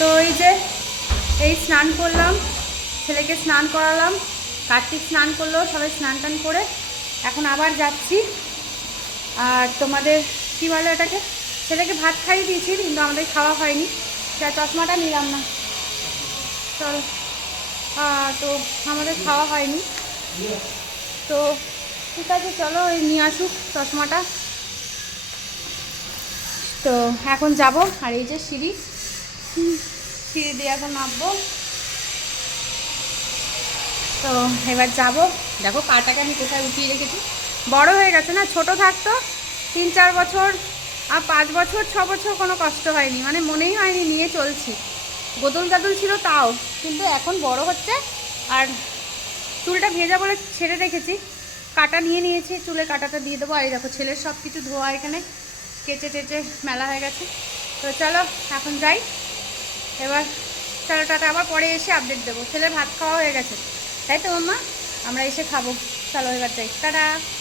তো এই যে, এই স্নান করলাম, ছেলেকে স্নান করালাম, কার্তিক স্নান করল, সবাই স্নান টান করে। এখন আবার যাচ্ছি। আর তোমাদের, কী বলে এটাকে ছেলেকে ভাত খাইয়ে দিয়েছি, কিন্তু আমাদের খাওয়া হয়নি। যা চশমাটা নিলাম না। চল। তো আমাদের খাওয়া হয়নি। তো ঠিক আছে, চলো ওই নিয়ে আসুক চশমাটা। তো এখন যাব, আর এই যে সিঁড়ি। সিঁড়ি দিয়ে এখন নামবো। তো এবার যাব। দেখো পাটাকে আমি কোথায় উঠিয়ে রেখেছি। বড় হয়ে গেছে না, ছোট থাকতো তিন, চার বছর আর পাঁচ বছর, ছ বছর কোনো কষ্ট হয়নি। মানে মনেই হয়নি, নিয়ে চলছি। গোদল গাদল ছিল তাও, কিন্তু এখন বড় হচ্ছে। আর চুলটা ভেজা বলে ছেড়ে রেখেছি। কাটা নিয়ে নিয়েছি, চুলে কাটাটা দিয়ে দেবো। আর এই দেখো ছেলের সব কিছু ধোয়া এখানে। কেচে টেচে মেলা হয়ে গেছে। তো চলো, এখন যাই। এবার চলো টাটা, আবার পরে এসে আপডেট দেবো। ছেলের ভাত খাওয়া হয়ে গেছে। তাই তো মাম্মা আমরা এসে খাব। চলো এবার যাই। টাটা!